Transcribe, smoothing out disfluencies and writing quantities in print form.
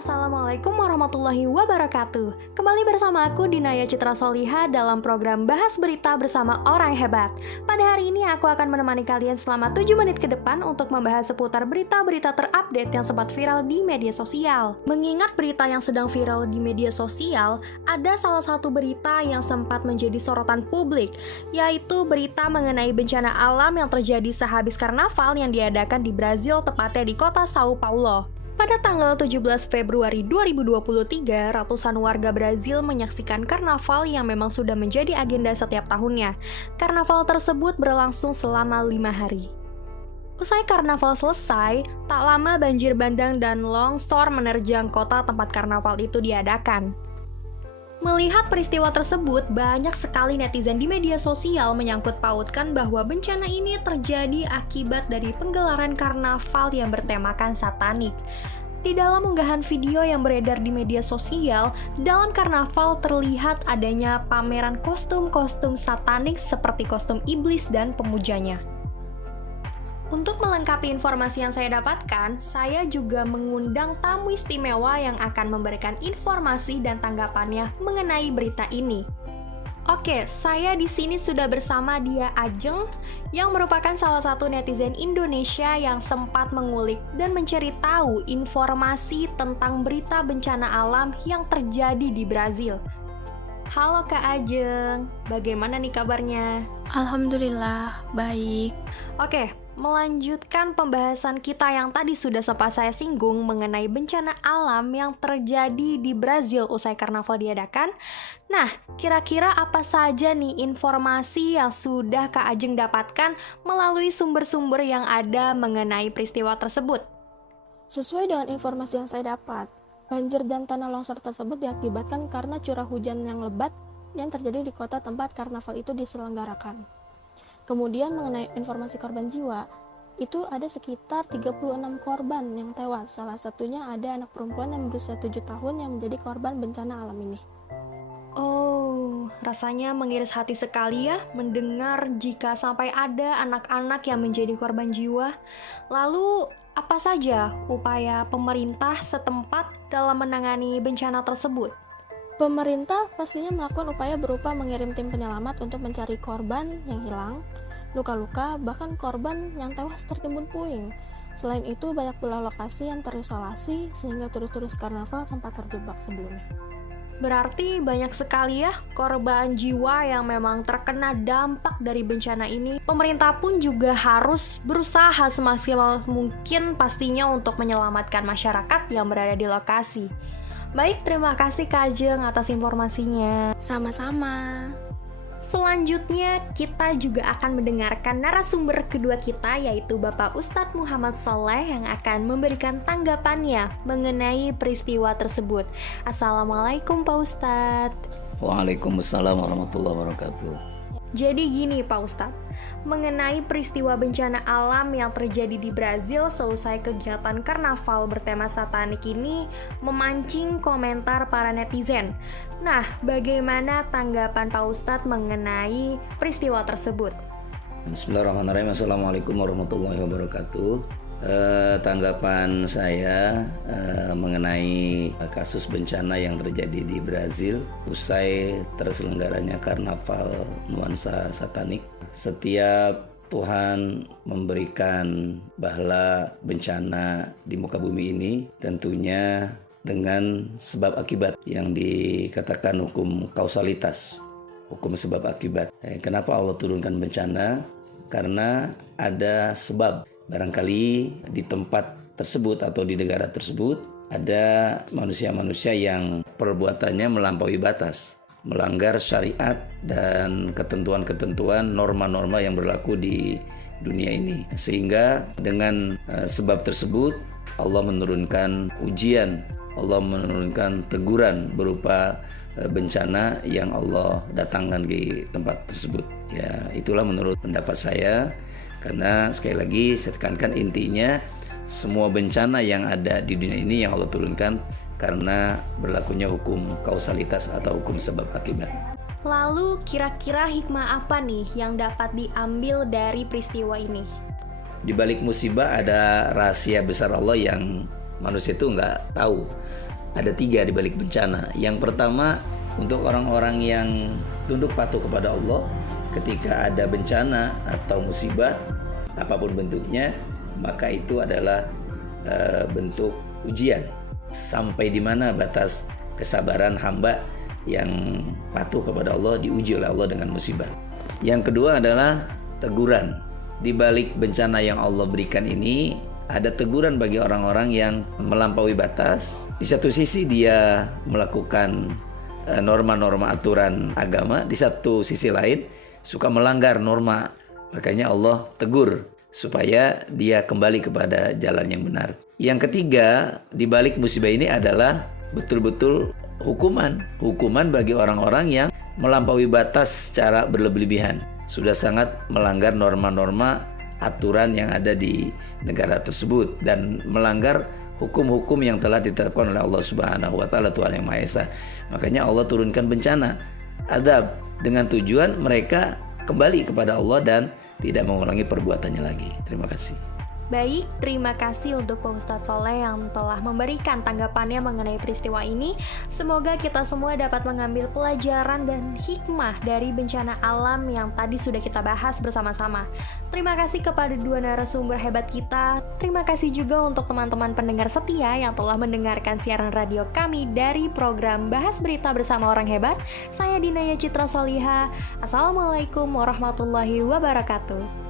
Assalamualaikum warahmatullahi wabarakatuh. Kembali bersama aku Dinaya Citra Soliha dalam program Bahas Berita Bersama Orang Hebat. Pada hari ini aku akan menemani kalian selama 7 menit ke depan untuk membahas seputar berita-berita terupdate yang sempat viral di media sosial. Mengingat berita yang sedang viral di media sosial, ada salah satu berita yang sempat menjadi sorotan publik, yaitu berita mengenai bencana alam yang terjadi sehabis karnaval yang diadakan di Brazil, tepatnya di kota Sao Paulo. Pada tanggal 17 Februari 2023, ratusan warga Brazil menyaksikan karnaval yang memang sudah menjadi agenda setiap tahunnya. Karnaval tersebut berlangsung selama 5 hari. Usai karnaval selesai, tak lama banjir bandang dan longsor menerjang kota tempat karnaval itu diadakan. Melihat peristiwa tersebut, banyak sekali netizen di media sosial menyangkut pautkan bahwa bencana ini terjadi akibat dari penggelaran karnaval yang bertemakan satanik. Di dalam unggahan video yang beredar di media sosial, dalam karnaval terlihat adanya pameran kostum-kostum satanik seperti kostum iblis dan pemujanya. Untuk melengkapi informasi yang saya dapatkan, saya juga mengundang tamu istimewa yang akan memberikan informasi dan tanggapannya mengenai berita ini. Oke, saya di sini sudah bersama Dia Ajeng, yang merupakan salah satu netizen Indonesia yang sempat mengulik dan mencari tahu informasi tentang berita bencana alam yang terjadi di Brazil. Halo Kak Ajeng, bagaimana nih kabarnya? Alhamdulillah, baik. Oke, melanjutkan pembahasan kita yang tadi sudah sempat saya singgung mengenai bencana alam yang terjadi di Brazil usai karnaval diadakan. Nah, kira-kira apa saja nih informasi yang sudah Kak Ajeng dapatkan melalui sumber-sumber yang ada mengenai peristiwa tersebut? Sesuai dengan informasi yang saya dapat, banjir dan tanah longsor tersebut diakibatkan karena curah hujan yang lebat yang terjadi di kota tempat karnaval itu diselenggarakan. Kemudian mengenai informasi korban jiwa, itu ada sekitar 36 korban yang tewas. Salah satunya ada anak perempuan yang berusia 7 tahun yang menjadi korban bencana alam ini. Oh, rasanya mengiris hati sekali ya mendengar jika sampai ada anak-anak yang menjadi korban jiwa. Lalu, apa saja upaya pemerintah setempat dalam menangani bencana tersebut? Pemerintah pastinya melakukan upaya berupa mengirim tim penyelamat untuk mencari korban yang hilang, luka-luka, bahkan korban yang tewas tertimbun puing. Selain itu, banyak pula lokasi yang terisolasi sehingga turis-turis karnaval sempat terjebak sebelumnya. Berarti banyak sekali ya korban jiwa yang memang terkena dampak dari bencana ini. Pemerintah pun juga harus berusaha semaksimal mungkin pastinya untuk menyelamatkan masyarakat yang berada di lokasi. Baik, terima kasih Kak Ajeng atas informasinya. Sama-sama. Selanjutnya, kita juga akan mendengarkan narasumber kedua kita, yaitu Bapak Ustadz Muhammad Soleh yang akan memberikan tanggapannya mengenai peristiwa tersebut. Assalamualaikum Pak Ustadz. Waalaikumsalam warahmatullahi wabarakatuh. Jadi gini Pak Ustadz, mengenai peristiwa bencana alam yang terjadi di Brazil seusai kegiatan karnaval bertema satanik ini memancing komentar para netizen. Nah, bagaimana tanggapan Pak Ustadz mengenai peristiwa tersebut? Bismillahirrahmanirrahim. Assalamualaikum warahmatullahi wabarakatuh. Tanggapan saya mengenai kasus bencana yang terjadi di Brazil usai terselenggaranya karnaval nuansa satanik. Setiap Tuhan memberikan bahala bencana di muka bumi ini tentunya dengan sebab akibat yang dikatakan hukum kausalitas, hukum sebab akibat. Kenapa Allah turunkan bencana? Karena ada sebab. Barangkali di tempat tersebut atau di negara tersebut ada manusia-manusia yang perbuatannya melampaui batas, melanggar syariat dan ketentuan-ketentuan norma-norma yang berlaku di dunia ini. Sehingga dengan sebab tersebut Allah menurunkan ujian, Allah menurunkan teguran berupa bencana yang Allah datangkan di tempat tersebut. Ya, itulah menurut pendapat saya. Karena sekali lagi saya tekankan intinya semua bencana yang ada di dunia ini yang Allah turunkan karena berlakunya hukum kausalitas atau hukum sebab akibat. Lalu kira-kira hikmah apa nih yang dapat diambil dari peristiwa ini? Di balik musibah ada rahasia besar Allah yang manusia itu nggak tahu. Ada 3 di balik bencana. Yang pertama, untuk orang-orang yang tunduk patuh kepada Allah, ketika ada bencana atau musibah apapun bentuknya, maka itu adalah bentuk ujian. Sampai di mana batas kesabaran hamba yang patuh kepada Allah diuji oleh Allah dengan musibah. Yang kedua adalah teguran. Di balik bencana yang Allah berikan ini ada teguran bagi orang-orang yang melampaui batas. Di satu sisi dia melakukan norma-norma aturan agama, di satu sisi lain suka melanggar norma. Makanya Allah tegur supaya dia kembali kepada jalan yang benar. Yang ketiga, di balik musibah ini adalah betul-betul hukuman bagi orang-orang yang melampaui batas secara berlebihan, sudah sangat melanggar norma-norma aturan yang ada di negara tersebut dan melanggar hukum-hukum yang telah ditetapkan oleh Allah Subhanahu wa taala, Tuhan yang Maha Esa. Makanya Allah turunkan bencana, adab, dengan tujuan mereka kembali kepada Allah dan tidak mengulangi perbuatannya lagi. Terima kasih. Baik, terima kasih untuk Pak Ustadz Soleh yang telah memberikan tanggapannya mengenai peristiwa ini. Semoga kita semua dapat mengambil pelajaran dan hikmah dari bencana alam yang tadi sudah kita bahas bersama-sama. Terima kasih kepada 2 narasumber hebat kita. Terima kasih juga untuk teman-teman pendengar setia yang telah mendengarkan siaran radio kami dari program Bahas Berita Bersama Orang Hebat. Saya Dinaya Citra Soliha. Assalamualaikum warahmatullahi wabarakatuh.